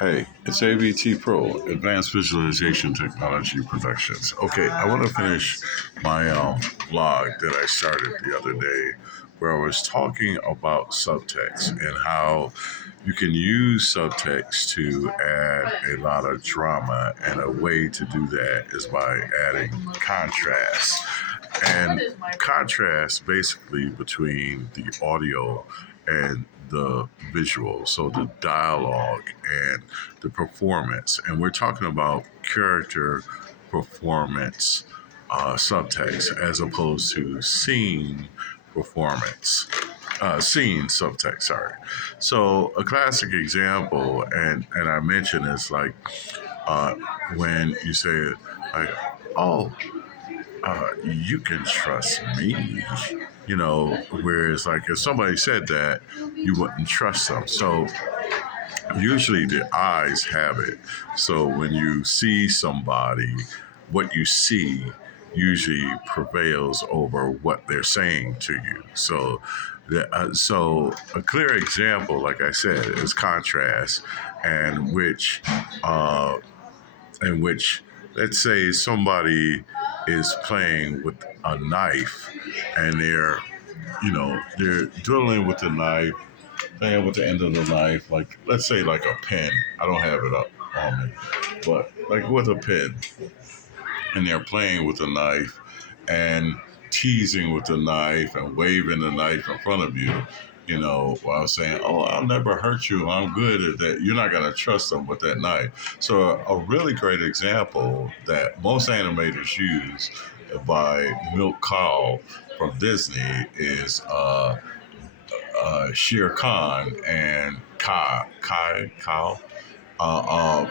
Hey, it's AVTPro, Advanced Visualization Technology Productions. Okay, I want to finish my blog that I started the other day where I was talking about subtext and how you can use subtext to add a lot of drama, and a way to do that is by adding contrast. And contrast basically between the audio and the visual, so the dialogue and the performance. And we're talking about character performance subtext as opposed to scene performance. Scene subtext, sorry. So a classic example, and I mentioned is like uh, when you say like, "Oh, you can trust me," whereas like if somebody said that, you wouldn't trust them. So usually the eyes have it. So when you see somebody, what you see usually prevails over what they're saying to you. So a clear example, like I said, is contrast, and uh, which let's say somebody is playing with a knife, and they're drilling with the knife, playing with the end of the knife, like let's say like a pen. I don't have it up on me, but like with a pen, and they're playing with the knife and teasing with the knife and waving the knife in front of you. While saying, "Oh, I'll never hurt you. I'm good at that." You're not gonna trust them with that knife. So a really great example that most animators use by Milk Cow from Disney is Shere Khan and Kai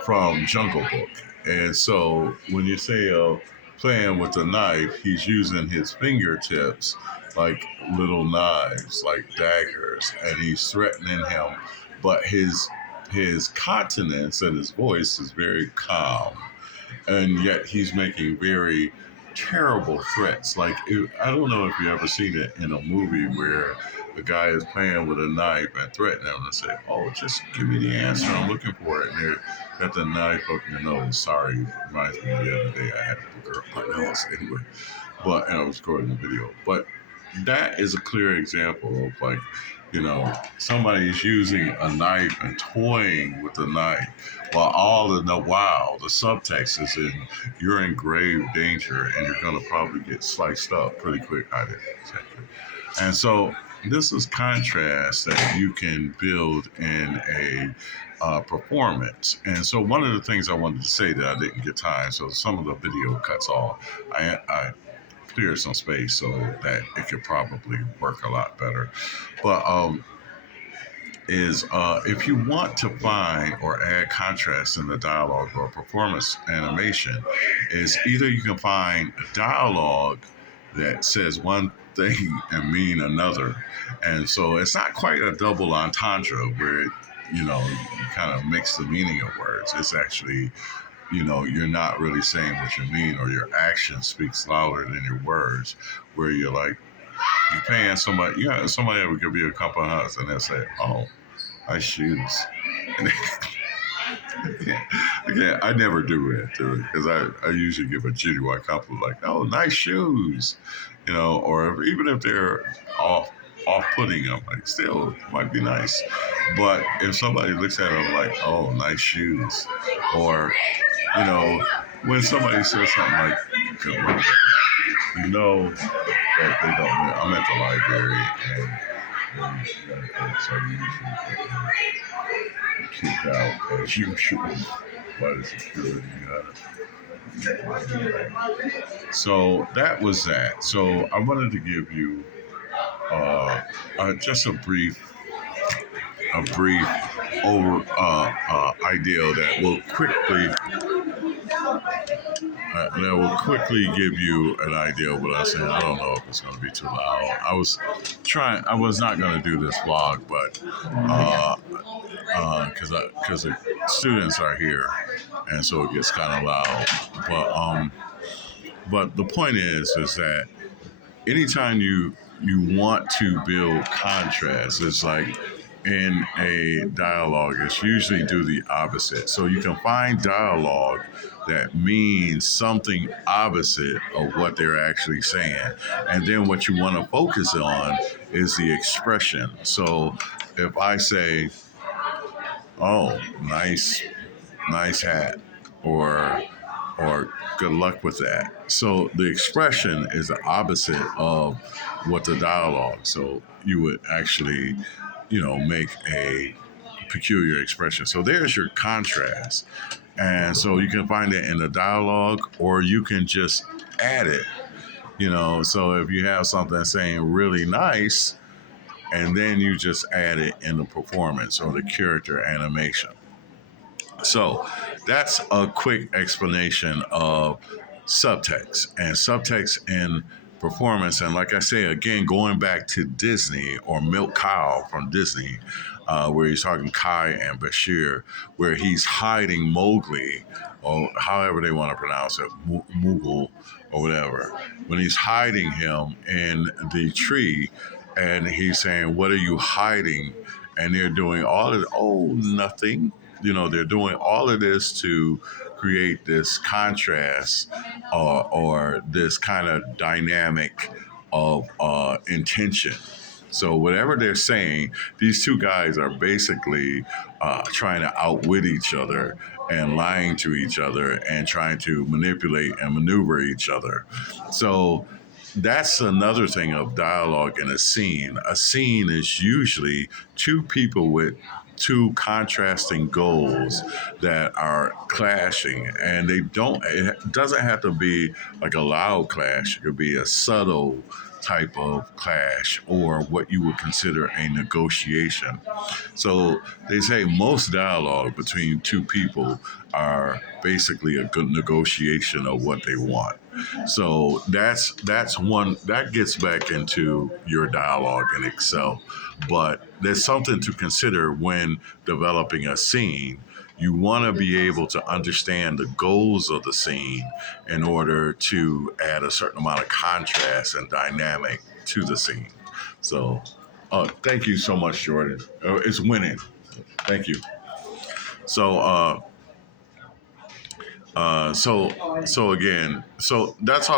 from Jungle Book. And so when you say playing with a knife, he's using his fingertips like little knives, like daggers, and he's threatening him. But his countenance and his voice is very calm, and yet he's making very terrible threats. Like I don't know if you ever seen it in a movie where the guy is playing with a knife and threatening him and say, "Oh, just give me the answer. I'm looking for it." And they're got the knife up your nose. Sorry, reminds me of the other day I had a booger up my nose anyway. And I was recording the video. But that is a clear example of like, somebody's using a knife and toying with the knife, while all in the while the subtext is in you're in grave danger and you're gonna probably get sliced up pretty quick. I didn't exactly. And so this is contrast that you can build in a performance. And so one of the things I wanted to say that I didn't get time, so some of the video cuts off. I clear some space so that it could probably work a lot better. But is if you want to find or add contrast in the dialogue or performance animation, is either you can find dialogue that says one thing and mean another, and so it's not quite a double entendre where you kind of mix the meaning of words. It's actually you're not really saying what you mean, or your action speaks louder than your words, where you're like, you're paying somebody, somebody that would give you a couple of hugs and they'll say, "Oh, nice shoes." And again, I never do it because I usually give a genuine compliment like, "Oh, nice shoes," or even if they're off-putting them, like still might be nice. But if somebody looks at them like, "Oh, nice shoes," or when somebody says something like, "Good work," that they don't mean. I'm at the library, and so you usually get kicked out as usual by the security guard. So that was that. So I wanted to give you just a brief over idea that will quickly give you an idea of what I said. I don't know if it's going to be too loud. I was not going to do this vlog, but because the students are here, and so it gets kind of loud. But the point is that anytime you want to build contrast, it's like in a dialogue is usually do the opposite. So you can find dialogue that means something opposite of what they're actually saying. And then what you want to focus on is the expression. So if I say, oh, nice hat, or good luck with that. So the expression is the opposite of what the dialogue. So you would actually, make a peculiar expression. So there's your contrast. And so you can find it in the dialogue or you can just add it, So if you have something saying really nice, and then you just add it in the performance or the character animation. So that's a quick explanation of subtext and subtext in performance. And like I say, again, going back to Disney or Milk Cow from Disney, where he's talking Kai and Bashir, where he's hiding Mowgli, or however they want to pronounce it, Moogle or whatever, when he's hiding him in the tree and he's saying, "What are you hiding?" And they're doing all of, "Oh, nothing." They're doing all of this to create this contrast or this kind of dynamic of intention. So whatever they're saying, these two guys are basically trying to outwit each other and lying to each other and trying to manipulate and maneuver each other. So that's another thing of dialogue in a scene. A scene is usually two people with two contrasting goals that are clashing, and it doesn't have to be like a loud clash. It could be a subtle type of clash or what you would consider a negotiation. So they say most dialogue between two people are basically a good negotiation of what they want. So that's one that gets back into your dialogue in itself. But there's something to consider when developing a scene. You want to be able to understand the goals of the scene in order to add a certain amount of contrast and dynamic to the scene. So, thank you so much, Jordan. It's winning. Thank you. So, so again, so that's all.